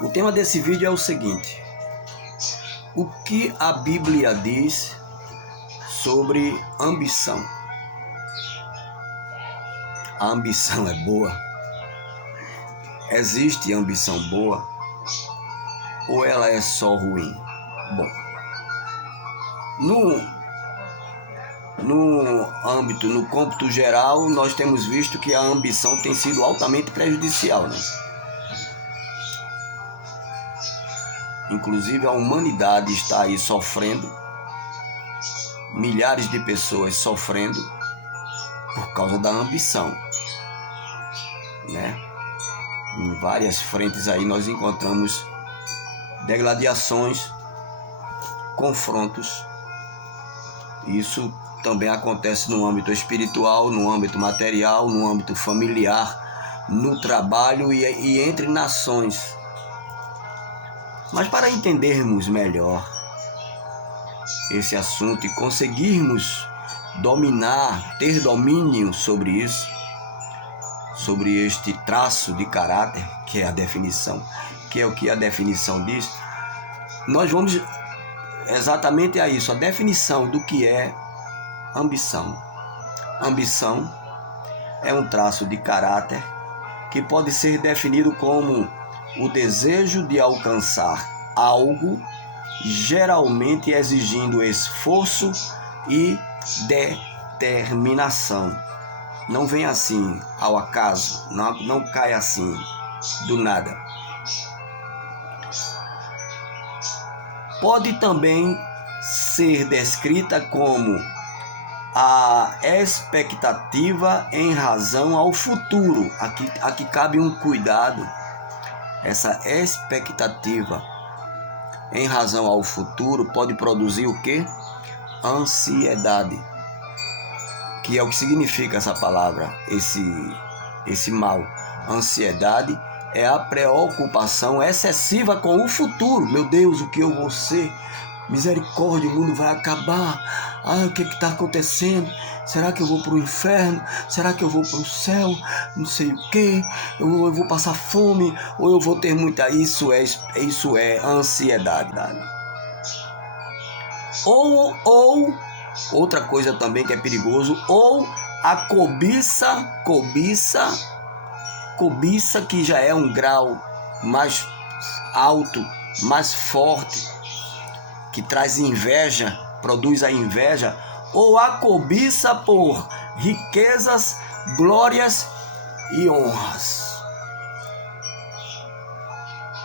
O tema desse vídeo é o seguinte: o que a Bíblia diz sobre ambição? A ambição é boa? Existe ambição boa? Ou ela é só ruim? Bom, no cômputo geral, nós temos visto que a ambição tem sido altamente prejudicial, né? Inclusive a humanidade está aí sofrendo, milhares de pessoas sofrendo por causa da ambição, né? Em várias frentes aí nós encontramos degladiações, confrontos. Isso também acontece no âmbito espiritual, no âmbito material, no âmbito familiar, no trabalho e entre nações. Mas para entendermos melhor esse assunto e conseguirmos dominar, ter domínio sobre isso, sobre este traço de caráter, que é a definição, que é o que a definição diz, nós vamos exatamente a isso, a definição do que é ambição. Ambição é um traço de caráter que pode ser definido como o desejo de alcançar algo, geralmente exigindo esforço e determinação. Não vem assim ao acaso, não cai assim do nada. Pode também ser descrita como a expectativa em razão ao futuro. Aqui cabe um cuidado. Essa expectativa em razão ao futuro pode produzir o quê? Ansiedade. Que é o que significa essa palavra, esse mal. Ansiedade é a preocupação excessiva com o futuro. Meu Deus, o que eu vou ser? Misericórdia, o mundo vai acabar. O que está acontecendo? Será que eu vou para o inferno? Será que eu vou para o céu? Não sei o que. Eu vou passar fome? Ou eu vou ter muita... Isso é ansiedade. Ou outra coisa também que é perigoso, ou a cobiça que já é um grau mais alto, mais forte, que traz inveja, produz a inveja, ou a cobiça por riquezas, glórias e honras.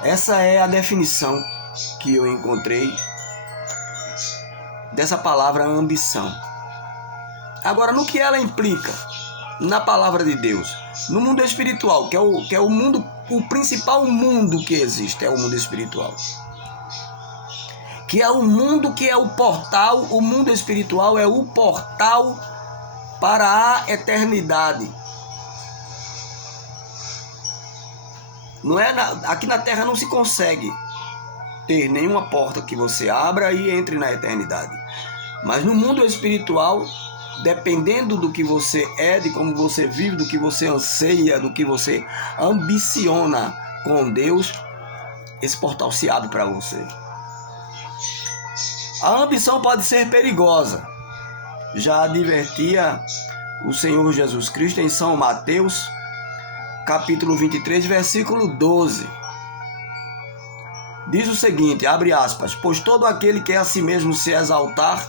Essa é a definição que eu encontrei dessa palavra ambição. Agora, no que ela implica na palavra de Deus, no mundo espiritual, que é o mundo, o principal mundo que existe, é o mundo espiritual. Que é o mundo que é o portal, o mundo espiritual é o portal para a eternidade. Não é aqui na Terra não se consegue ter nenhuma porta que você abra e entre na eternidade. Mas no mundo espiritual, dependendo do que você é, de como você vive, do que você anseia, do que você ambiciona com Deus, esse portal se abre para você. A ambição pode ser perigosa. Já advertia o Senhor Jesus Cristo em São Mateus, capítulo 23, versículo 12. Diz o seguinte, abre aspas: pois todo aquele que a si mesmo se exaltar,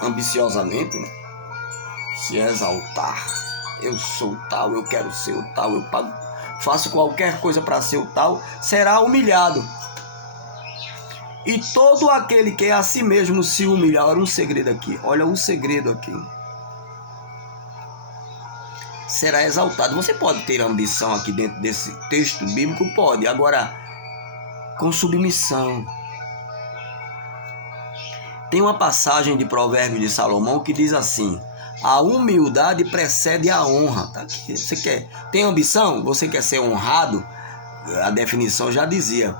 ambiciosamente, né? Se exaltar, eu sou tal, eu quero ser o tal, eu faço qualquer coisa para ser o tal, será humilhado. E todo aquele que a si mesmo se humilhar, olha o segredo aqui, será exaltado. Você pode ter ambição aqui dentro desse texto bíblico? Pode, agora com submissão. Tem uma passagem de Provérbios de Salomão que diz assim: a humildade precede a honra. Tá aqui. Você tem ambição? Você quer ser honrado? A definição já dizia: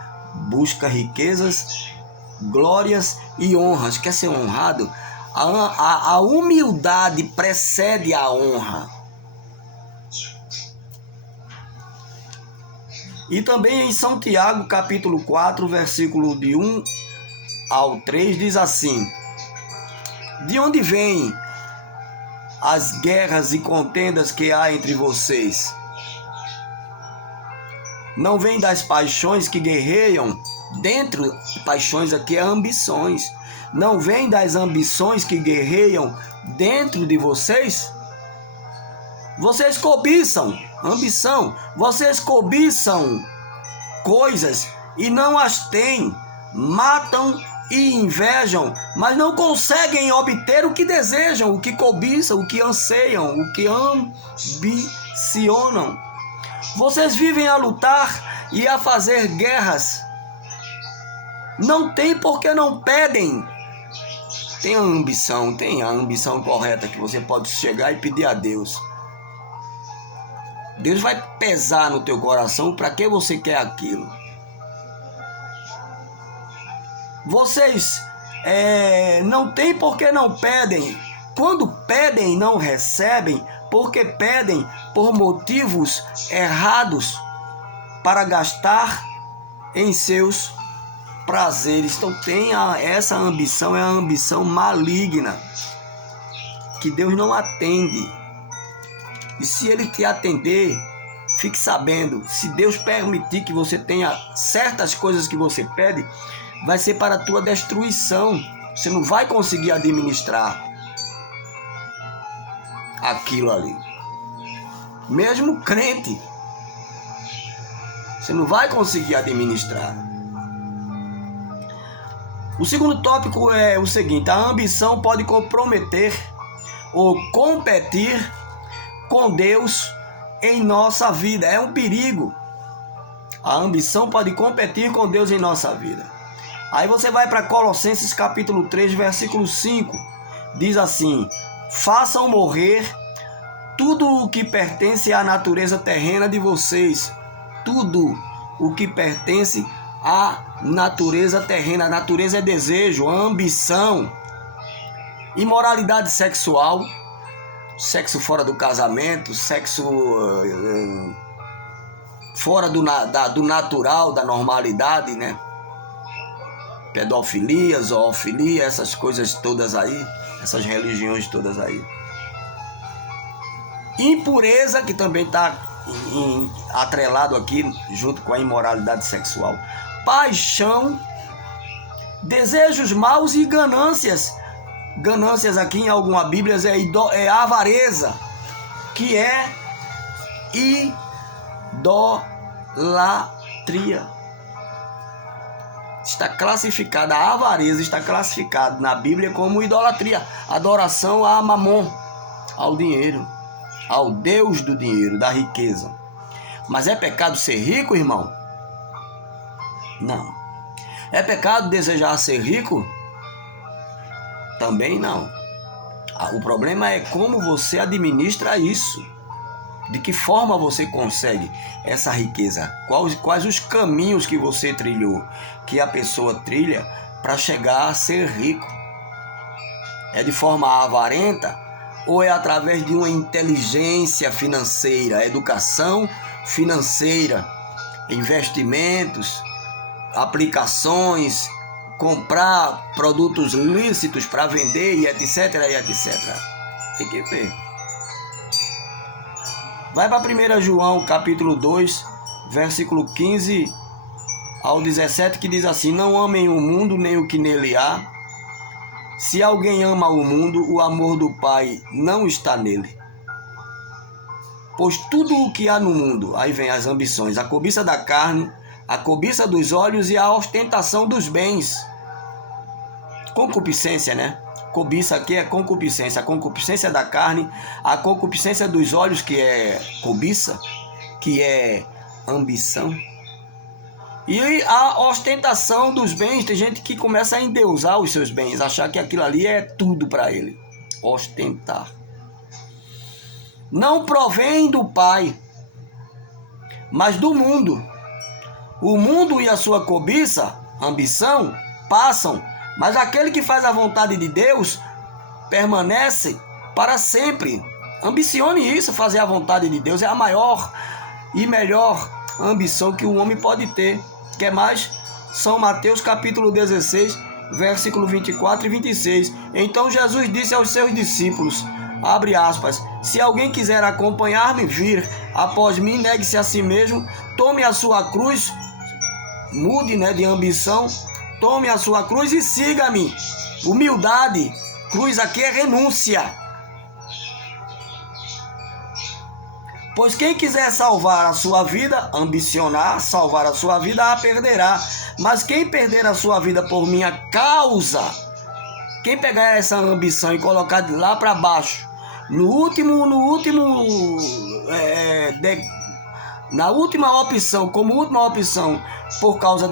busca riquezas, glórias e honras. Quer ser honrado? A humildade precede a honra. E também em São Tiago, capítulo 4, versículo de 1 ao 3, diz assim: de onde vêm as guerras e contendas que há entre vocês? Não vem das paixões que guerreiam dentro? Paixões aqui é ambições. Não vem das ambições que guerreiam dentro de vocês? Vocês cobiçam, ambição, vocês cobiçam coisas e não as têm, matam e invejam, mas não conseguem obter o que desejam, o que cobiçam, o que anseiam, o que ambicionam. Vocês vivem a lutar e a fazer guerras. Não tem porque não pedem. Tem a ambição correta que você pode chegar e pedir a Deus. Deus vai pesar no teu coração para que você quer aquilo. Vocês não têm porque não pedem. Quando pedem, não recebem, porque pedem por motivos errados para gastar em seus prazeres. Então essa ambição é a ambição maligna, que Deus não atende. E se Ele te atender, fique sabendo, se Deus permitir que você tenha certas coisas que você pede, vai ser para a tua destruição. Você não vai conseguir administrar aquilo ali. Mesmo crente, você não vai conseguir administrar. O segundo tópico é o seguinte: a ambição pode comprometer ou competir com Deus em nossa vida. É um perigo. A ambição pode competir com Deus em nossa vida. Aí você vai para Colossenses capítulo 3, versículo 5. Diz assim: façam morrer tudo o que pertence à natureza terrena de vocês. Tudo o que pertence à natureza terrena. A natureza é desejo, ambição, imoralidade sexual, sexo fora do casamento, sexo fora do natural, da normalidade, né? Pedofilia, zoofilia, essas coisas todas aí, essas religiões todas aí. Impureza, que também está atrelado aqui junto com a imoralidade sexual. Paixão, desejos maus e ganâncias. Ganâncias aqui em alguma Bíblia é avareza, que é idolatria. Está classificada, a avareza está classificada na Bíblia como idolatria, adoração a Mamon, ao dinheiro, ao Deus do dinheiro, da riqueza. Mas é pecado ser rico, irmão? Não. É pecado desejar ser rico? Também não. O problema é como você administra isso. De que forma você consegue essa riqueza? Quais os caminhos que você trilhou, que a pessoa trilha para chegar a ser rico? É de forma avarenta ou é através de uma inteligência financeira, educação financeira, investimentos, aplicações, comprar produtos lícitos para vender e etc, e etc. Tem que ver. Vai para 1 João capítulo 2, versículo 15 ao 17, que diz assim: não amem o mundo nem o que nele há. Se alguém ama o mundo, o amor do Pai não está nele. Pois tudo o que há no mundo, aí vem as ambições, a cobiça da carne, a cobiça dos olhos e a ostentação dos bens. Concupiscência, né? Cobiça aqui é concupiscência. A concupiscência da carne, a concupiscência dos olhos, que é cobiça, que é ambição. E a ostentação dos bens. Tem gente que começa a endeusar os seus bens, achar que aquilo ali é tudo para ele. Ostentar. Não provém do Pai, mas do mundo. O mundo e a sua cobiça, ambição, passam, mas aquele que faz a vontade de Deus permanece para sempre. Ambicione isso, fazer a vontade de Deus. É a maior e melhor ambição que o homem pode ter. Quer mais? São Mateus capítulo 16, versículo 24 e 26. Então Jesus disse aos seus discípulos, abre aspas, se alguém quiser acompanhar-me, vir após mim, negue-se a si mesmo, tome a sua cruz, mude, de ambição, tome a sua cruz e siga-me. Humildade, cruz aqui é renúncia. Pois quem quiser salvar a sua vida, ambicionar, salvar a sua vida, a perderá. Mas quem perder a sua vida por minha causa, quem pegar essa ambição e colocar lá para baixo, na última opção, como última opção, por causa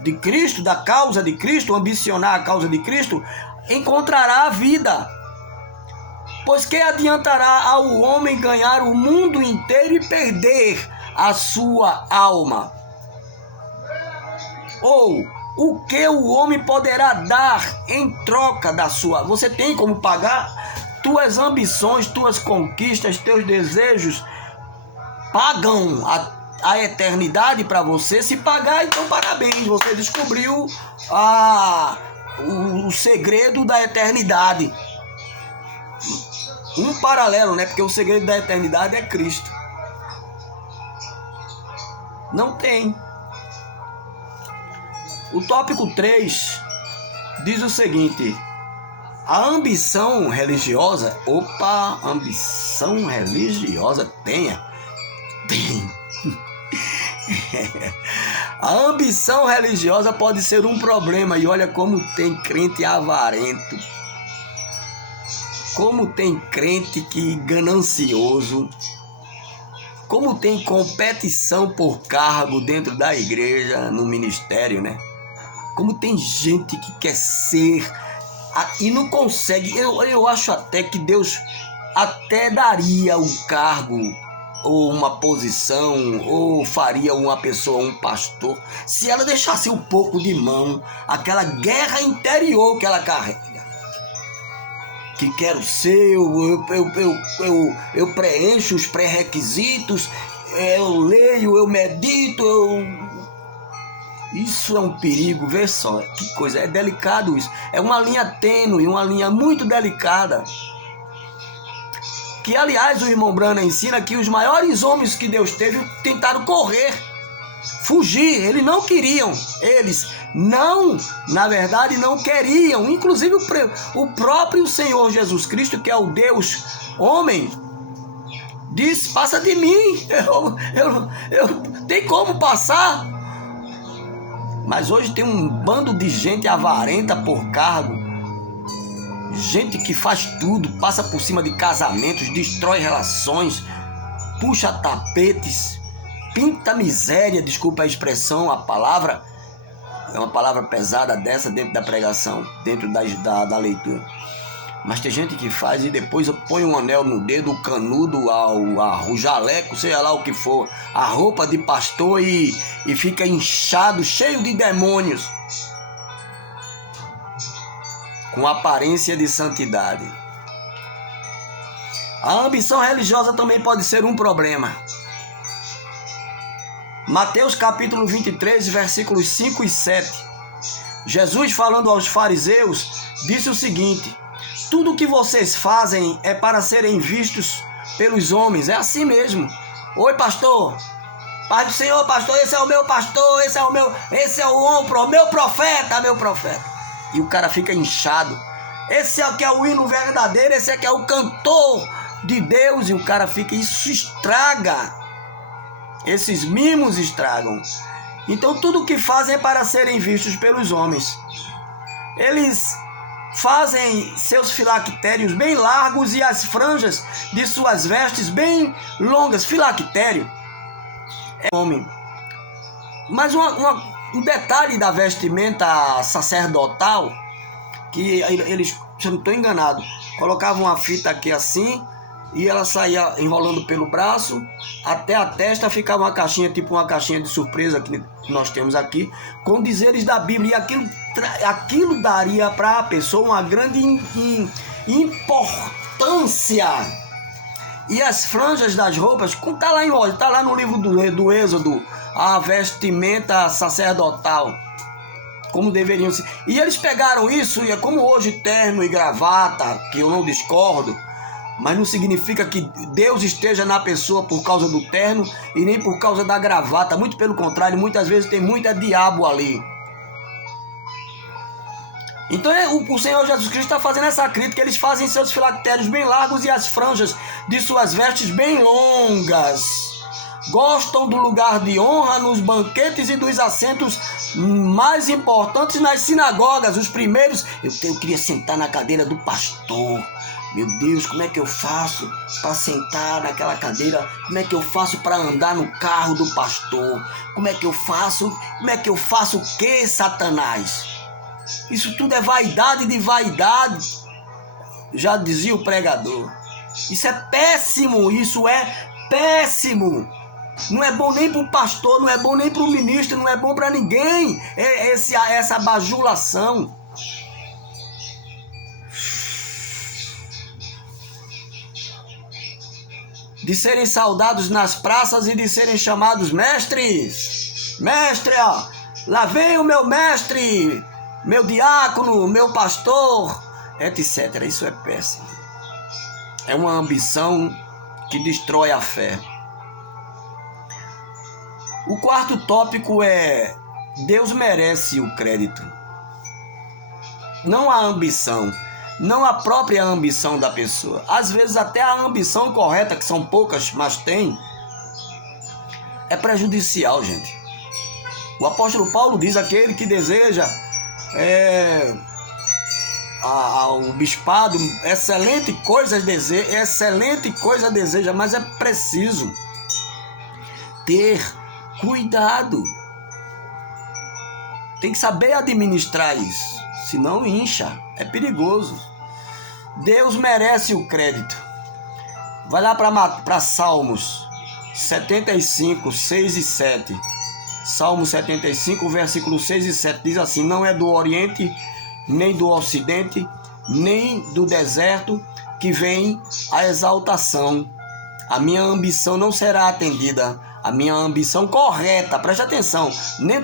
de Cristo, da causa de Cristo, ambicionar a causa de Cristo, encontrará a vida. Pois que adiantará ao homem ganhar o mundo inteiro e perder a sua alma? Ou o que o homem poderá dar em troca da sua? Você tem como pagar? Tuas ambições, tuas conquistas, teus desejos pagam a eternidade para você. Se pagar, então parabéns, você descobriu o segredo da eternidade. Um paralelo, porque o segredo da eternidade é Cristo. Não tem. O tópico 3 diz o seguinte: a ambição religiosa, ambição religiosa tem. A ambição religiosa pode ser um problema, e olha como tem crente avarento. Como tem crente que ganancioso, como tem competição por cargo dentro da igreja, no ministério, Como tem gente que quer ser e não consegue. Eu acho até que Deus até daria um cargo ou uma posição, ou faria uma pessoa um pastor, se ela deixasse um pouco de mão aquela guerra interior que ela carrega. Que quero ser, eu preencho os pré-requisitos, eu leio, eu medito, Isso é um perigo, vê só, que coisa, é delicado isso. É uma linha tênue, uma linha muito delicada. Que, aliás, o irmão Brana ensina que os maiores homens que Deus teve tentaram correr, fugir, eles não queriam, na verdade não queriam. Inclusive o próprio Senhor Jesus Cristo, que é o Deus homem, disse, passa de mim, eu tem como passar. Mas hoje tem um bando de gente avarenta por cargo, gente que faz tudo, passa por cima de casamentos, destrói relações, puxa tapetes, pinta miséria, desculpa a expressão, a palavra, é uma palavra pesada dessa dentro da pregação, dentro da leitura. Mas tem gente que faz e depois põe um anel no dedo, o canudo, o jaleco, seja lá o que for, a roupa de pastor e fica inchado, cheio de demônios, com aparência de santidade. A ambição religiosa também pode ser um problema. Mateus capítulo 23, versículos 5 e 7. Jesus, falando aos fariseus, disse o seguinte: tudo o que vocês fazem é para serem vistos pelos homens. É assim mesmo. Oi, pastor. Pai do Senhor, pastor, esse é o meu pastor, esse é o meu profeta. E o cara fica inchado. Esse é o que é o hino verdadeiro, esse é que é o cantor de Deus. E o cara fica, isso estraga. Esses mimos estragam. Então tudo o que fazem é para serem vistos pelos homens. Eles fazem seus filactérios bem largos e as franjas de suas vestes bem longas. Filactério é homem. Mas um detalhe da vestimenta sacerdotal, que eles, se eu não estou enganado, colocavam uma fita aqui assim, e ela saía enrolando pelo braço, até a testa ficava uma caixinha, tipo uma caixinha de surpresa que nós temos aqui, com dizeres da Bíblia, e aquilo daria para a pessoa uma grande importância. E as franjas das roupas, está lá no livro do Êxodo, a vestimenta sacerdotal, como deveriam ser. E eles pegaram isso, e é como hoje terno e gravata, que eu não discordo, mas não significa que Deus esteja na pessoa por causa do terno e nem por causa da gravata. Muito pelo contrário, muitas vezes tem muito diabo ali. Então o Senhor Jesus Cristo está fazendo essa crítica. Eles fazem seus filactérios bem largos e as franjas de suas vestes bem longas. Gostam do lugar de honra nos banquetes e dos assentos mais importantes nas sinagogas. Os primeiros, eu queria sentar na cadeira do pastor. Meu Deus, como é que eu faço para sentar naquela cadeira? Como é que eu faço para andar no carro do pastor? Como é que eu faço? Como é que eu faço o que, Satanás? Isso tudo é vaidade de vaidade. Já dizia o pregador. Isso é péssimo, isso é péssimo. Não é bom nem para o pastor, não é bom nem para o ministro, não é bom para ninguém. Essa bajulação. De serem saudados nas praças e de serem chamados mestres. Mestre, ó, lá vem o meu mestre, meu diácono, meu pastor, etc. Isso é péssimo. É uma ambição que destrói a fé. O quarto tópico é: Deus merece o crédito. Não a ambição. Não a própria ambição da pessoa. Às vezes até a ambição correta, que são poucas, mas tem, é prejudicial, gente. O apóstolo Paulo diz: aquele que deseja o bispado, excelente coisa deseja, mas é preciso ter cuidado. Tem que saber administrar isso, senão incha, é perigoso. Deus merece o crédito. Vai lá para Salmos 75, 6 e 7. Salmo 75, versículo 6 e 7 diz assim: não é do Oriente, nem do Ocidente, nem do deserto que vem a exaltação. A minha ambição não será atendida. A minha ambição correta, preste atenção.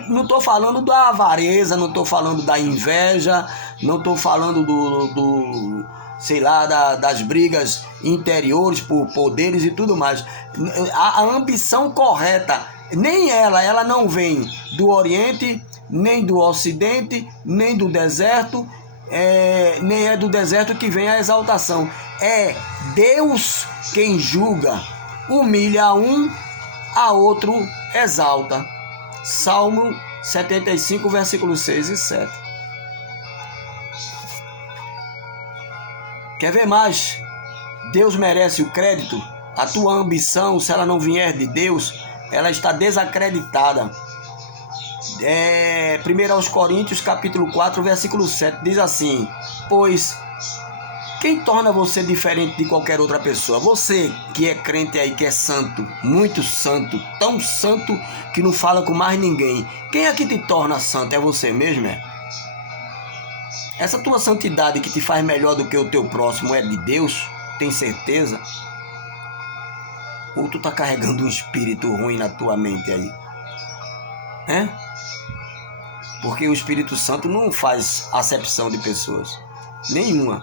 Não estou falando da avareza, não estou falando da inveja, não estou falando das brigas interiores por poderes e tudo mais. A ambição correta, nem ela não vem do Oriente, nem do Ocidente, nem do deserto, nem é do deserto que vem a exaltação. É Deus quem julga, humilha um, a outro exalta. Salmo 75, versículos 6 e 7. Quer ver mais? Deus merece o crédito. A tua ambição, se ela não vier de Deus, ela está desacreditada. 1 Coríntios capítulo 4, versículo 7 diz assim: pois quem torna você diferente de qualquer outra pessoa? Você que é crente aí, que é santo, muito santo, tão santo que não fala com mais ninguém. Quem é que te torna santo? É você mesmo, é? Essa tua santidade que te faz melhor do que o teu próximo é de Deus? Tem certeza? Ou tu tá carregando um espírito ruim na tua mente aí? Porque o Espírito Santo não faz acepção de pessoas. Nenhuma.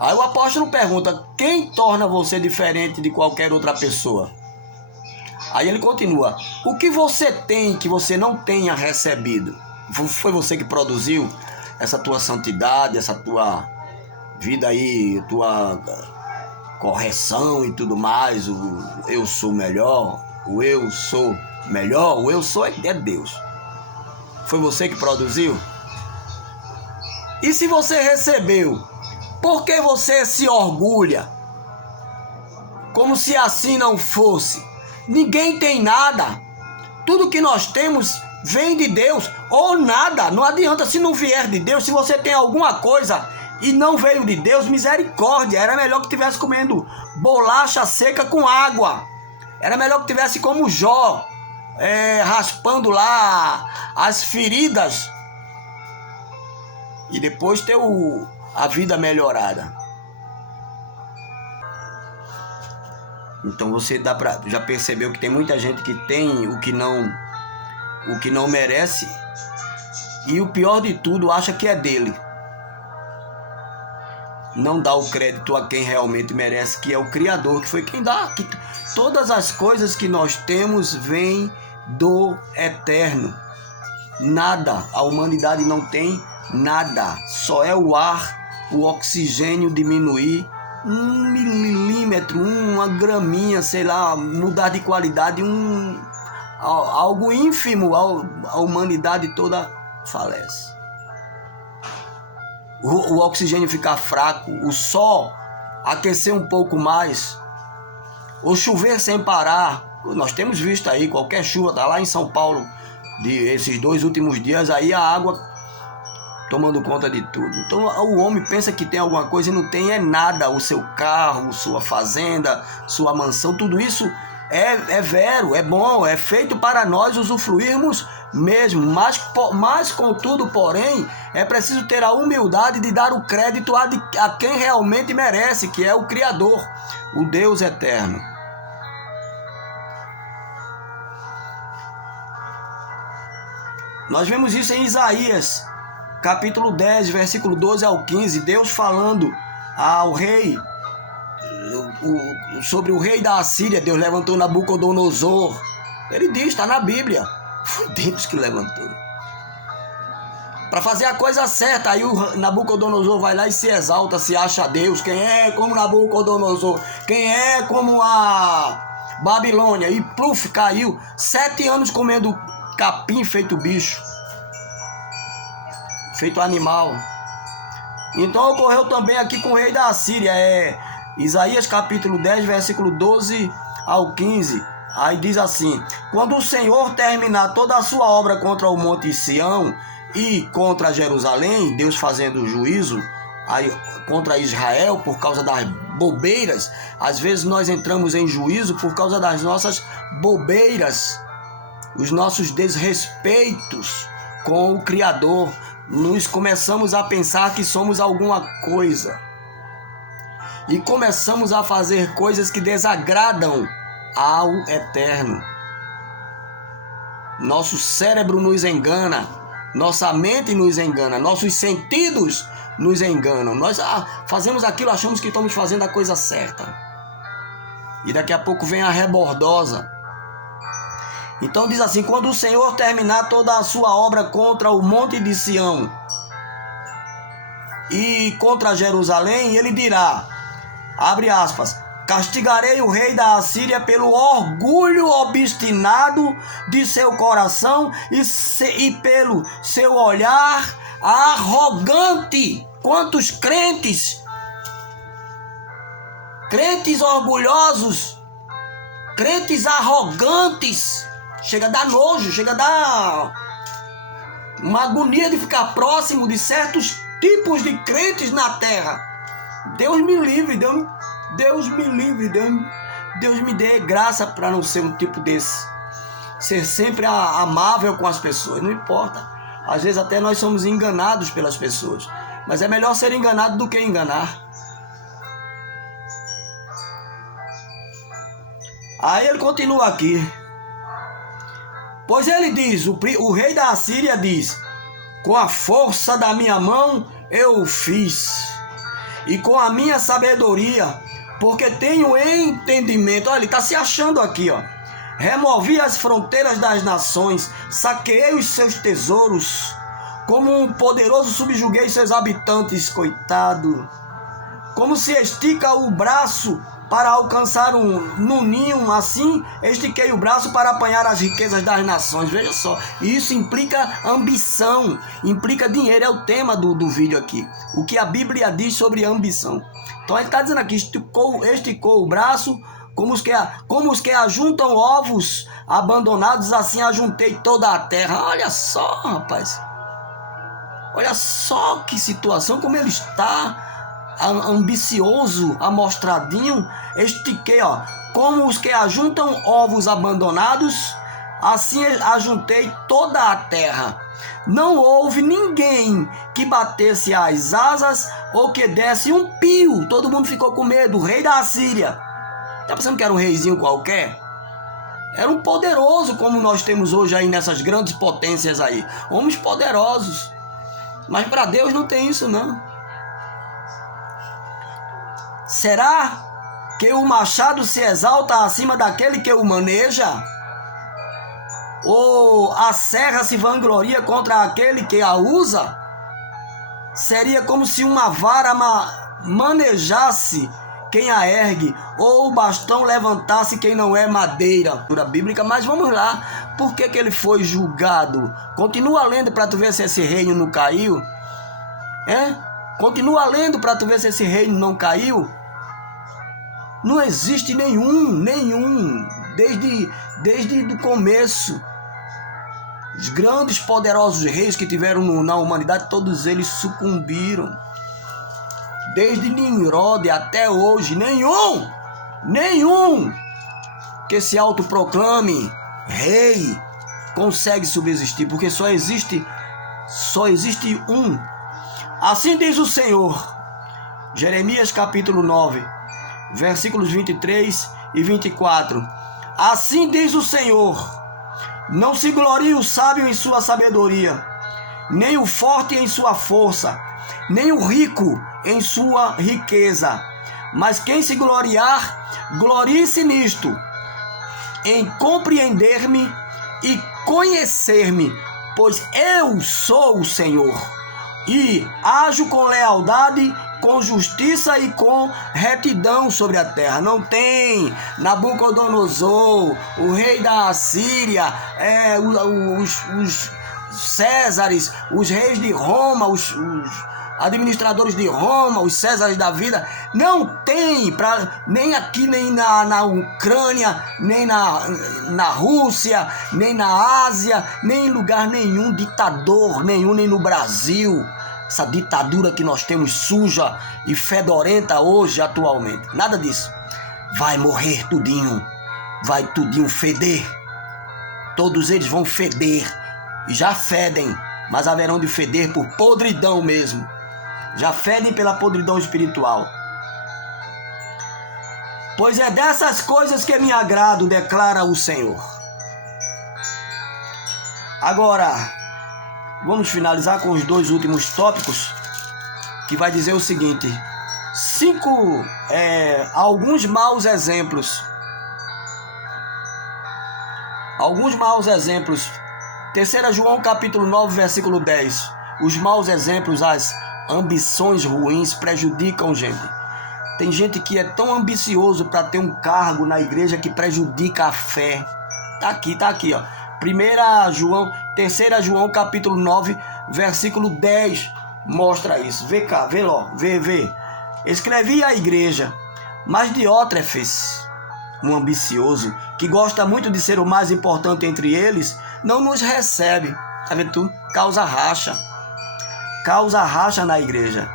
Aí o apóstolo pergunta: quem torna você diferente de qualquer outra pessoa? Aí ele continua: o que você tem que você não tenha recebido? Foi você que produziu essa tua santidade, essa tua vida aí, tua correção e tudo mais, o eu sou melhor, o eu sou melhor, o eu sou é Deus. Foi você que produziu? E se você recebeu, por que você se orgulha? Como se assim não fosse. Ninguém tem nada. Tudo que nós temos vem de Deus, ou nada. Não adianta se não vier de Deus. Se você tem alguma coisa e não veio de Deus, misericórdia. Era melhor que estivesse comendo bolacha seca com água. Era melhor que estivesse como Jó, raspando lá as feridas e depois ter a vida melhorada. Então você já percebeu que tem muita gente que tem o que não merece, e o pior de tudo, acha que é dele. Não dá o crédito a quem realmente merece, que é o Criador, que foi quem dá. Que todas as coisas que nós temos vêm do Eterno. Nada, a humanidade não tem nada. Só é o ar, o oxigênio diminuir 1 milímetro, uma graminha, sei lá, mudar de qualidade, algo ínfimo, a humanidade toda falece. O oxigênio ficar fraco, o sol aquecer um pouco mais, ou chover sem parar. Nós temos visto aí, qualquer chuva, tá lá em São Paulo, esses 2 últimos dias, aí a água tomando conta de tudo. Então o homem pensa que tem alguma coisa e não tem é nada. O seu carro, sua fazenda, sua mansão, tudo isso é vero, é bom, é feito para nós usufruirmos mesmo, mas contudo, porém, é preciso ter a humildade de dar o crédito a quem realmente merece, que é o Criador, o Deus eterno. Nós vemos isso em Isaías, capítulo 10, versículo 12 ao 15, Deus falando ao rei, sobre o rei da Assíria. Deus levantou Nabucodonosor. Ele diz, está na Bíblia, foi Deus que levantou para fazer a coisa certa. Aí o Nabucodonosor vai lá e se exalta, se acha Deus. Quem é como Nabucodonosor? Quem é como a Babilônia? E pluf, caiu. 7 anos comendo capim feito bicho, feito animal. Então ocorreu também aqui com o rei da Assíria. Isaías capítulo 10, versículo 12 ao 15. Aí diz assim: quando o Senhor terminar toda a sua obra contra o monte Sião e contra Jerusalém, Deus fazendo juízo contra Israel por causa das bobeiras. Às vezes nós entramos em juízo por causa das nossas bobeiras, os nossos desrespeitos com o Criador. Nós começamos a pensar que somos alguma coisa e começamos a fazer coisas que desagradam ao Eterno. Nosso cérebro nos engana, nossa mente nos engana, nossos sentidos nos enganam. Nós fazemos aquilo, achamos que estamos fazendo a coisa certa, e daqui a pouco vem a rebordosa. Então diz assim: quando o Senhor terminar toda a sua obra contra o monte de Sião e contra Jerusalém, ele dirá, abre aspas, castigarei o rei da Assíria pelo orgulho obstinado de seu coração e pelo seu olhar arrogante. Quantos crentes orgulhosos, crentes arrogantes, chega a dar nojo, chega a dar uma agonia de ficar próximo de certos tipos de crentes na terra. Deus me livre, Deus me livre, Deus me dê graça para não ser um tipo desse. Ser sempre amável com as pessoas, não importa. Às vezes até nós somos enganados pelas pessoas, mas é melhor ser enganado do que enganar. Aí ele continua aqui. Pois ele diz, o rei da Assíria diz, com a força da minha mão eu o fiz, e com a minha sabedoria, porque tenho entendimento. Olha, ele está se achando aqui, ó. Removi as fronteiras das nações, saqueei os seus tesouros, como um poderoso subjuguei seus habitantes. Coitado, como se estica o braço para alcançar no ninho, assim estiquei o braço para apanhar as riquezas das nações. Veja só, isso implica ambição, implica dinheiro. É o tema do vídeo aqui, o que a Bíblia diz sobre ambição. Então ele está dizendo aqui, esticou o braço, como os que ajuntam ovos abandonados, assim ajuntei toda a terra. Olha só, rapaz, olha só que situação, como ele está ambicioso, amostradinho. Estiquei, ó, como os que ajuntam ovos abandonados, assim ajuntei toda a terra. Não houve ninguém que batesse as asas ou que desse um pio. Todo mundo ficou com medo. O rei da Assíria Tá pensando que era um reizinho qualquer? Era um poderoso, como nós temos hoje aí nessas grandes potências aí. Homens poderosos. Mas para Deus não tem isso, não. Será que o machado se exalta acima daquele que o maneja? Ou a serra se vangloria contra aquele que a usa? Seria como se uma vara manejasse quem a ergue, ou o bastão levantasse quem não é madeira. Bíblica, mas vamos lá. Por que ele foi julgado? Continua lendo para tu ver se esse reino não caiu. Continua lendo para tu ver se esse reino não caiu. Não existe nenhum, desde o começo. Os grandes, poderosos reis que tiveram na humanidade, todos eles sucumbiram. Desde Nimrod até hoje, nenhum que se autoproclame rei consegue subsistir, porque só existe um. Assim diz o Senhor, Jeremias capítulo 9, versículos 23 e 24. Assim diz o Senhor: não se glorie o sábio em sua sabedoria, nem o forte em sua força, nem o rico em sua riqueza. Mas quem se gloriar, glorie-se nisto, em compreender-me e conhecer-me, pois eu sou o Senhor, e ajo com lealdade, com justiça e com retidão sobre a terra. Não tem Nabucodonosor, o rei da Assíria, os Césares, os reis de Roma, os administradores de Roma, os Césares da vida. Não tem, nem aqui, nem na Ucrânia, nem na Rússia, nem na Ásia, nem em lugar nenhum, ditador nenhum, nem no Brasil. Essa ditadura que nós temos suja e fedorenta hoje, atualmente. Nada disso. Vai morrer tudinho. Vai tudinho feder. Todos eles vão feder. E já fedem, mas haverão de feder por podridão mesmo. Já fedem pela podridão espiritual. Pois é dessas coisas que me agrado, declara o Senhor. Agora, vamos finalizar com os 2 últimos tópicos, que vai dizer o seguinte: alguns maus exemplos. Alguns maus exemplos. 3 João capítulo 9, versículo 10. Os maus exemplos, as ambições ruins prejudicam gente. Tem gente que é tão ambicioso para ter um cargo na igreja que prejudica a fé. Tá aqui, ó. 3 João capítulo 9, versículo 10 mostra isso. Vê cá, vê lá, vê. Escrevi à igreja, mas Diótrefes, um ambicioso, que gosta muito de ser o mais importante entre eles, não nos recebe. Tá vendo tu? Causa racha na igreja.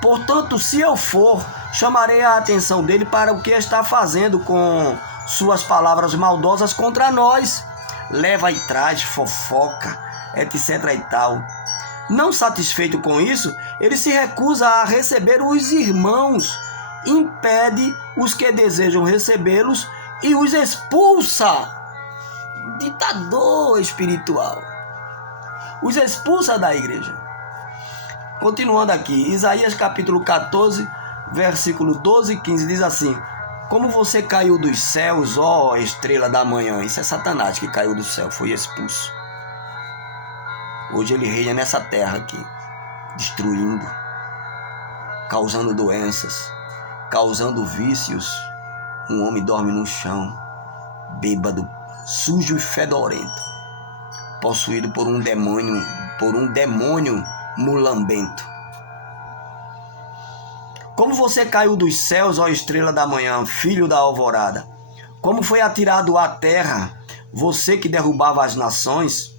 Portanto, se eu for, chamarei a atenção dele para o que está fazendo com suas palavras maldosas contra nós. Leva e traz, fofoca, etc e tal. Não satisfeito com isso, ele se recusa a receber os irmãos, impede os que desejam recebê-los e os expulsa. Ditador espiritual. Os expulsa da igreja. Continuando aqui, Isaías capítulo 14, versículo 12 e 15 diz assim: como você caiu dos céus, ó estrela da manhã. Isso é Satanás que caiu do céu, foi expulso. Hoje ele reina nessa terra aqui, destruindo, causando doenças, causando vícios. Um homem dorme no chão, bêbado, sujo e fedorento, possuído por um demônio mulambento. Como você caiu dos céus, ó estrela da manhã, filho da alvorada? Como foi atirado à terra, você que derrubava as nações?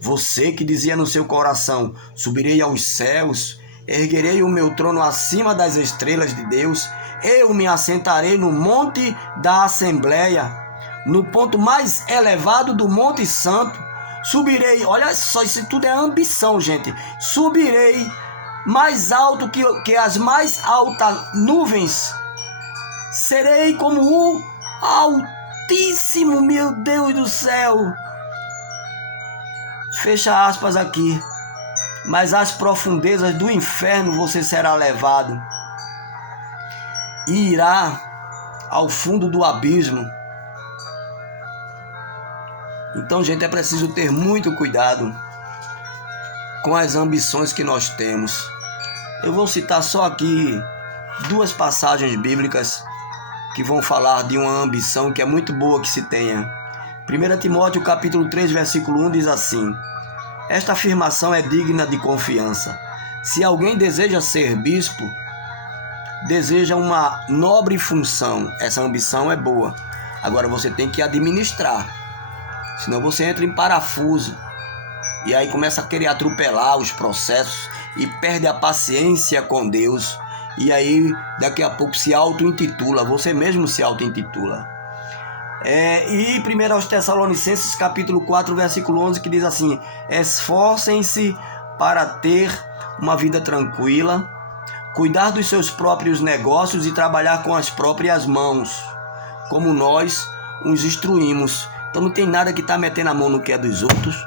Você que dizia no seu coração: subirei aos céus, erguerei o meu trono acima das estrelas de Deus, eu me assentarei no monte da Assembleia, no ponto mais elevado do Monte Santo. Subirei, olha só, isso tudo é ambição, gente. Subirei mais alto que as mais altas nuvens. serei como o Altíssimo, meu Deus do céu. Fecha aspas aqui. Mas às profundezas do inferno você será levado e irá ao fundo do abismo. Então, gente, é preciso ter muito cuidado com as ambições que nós temos. Eu vou citar só aqui 2 passagens bíblicas que vão falar de uma ambição que é muito boa que se tenha. 1 Timóteo capítulo 3, versículo 1 diz assim: esta afirmação é digna de confiança. Se alguém deseja ser bispo, deseja uma nobre função, essa ambição é boa. Agora você tem que administrar, senão você entra em parafuso e aí começa a querer atropelar os processos e perde a paciência com Deus. E aí daqui a pouco se auto-intitula, você mesmo se auto-intitula. E 1 Tessalonicenses capítulo 4, versículo 11, que diz assim: esforcem-se para ter uma vida tranquila, cuidar dos seus próprios negócios e trabalhar com as próprias mãos, como nós os instruímos. Então não tem nada que está metendo a mão no que é dos outros,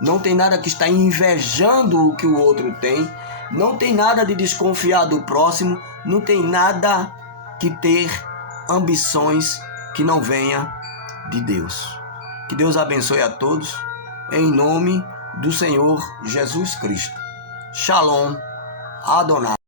não tem nada que está invejando o que o outro tem, não tem nada de desconfiar do próximo, não tem nada que ter ambições que não venha de Deus. Que Deus abençoe a todos, em nome do Senhor Jesus Cristo. Shalom, Adonai.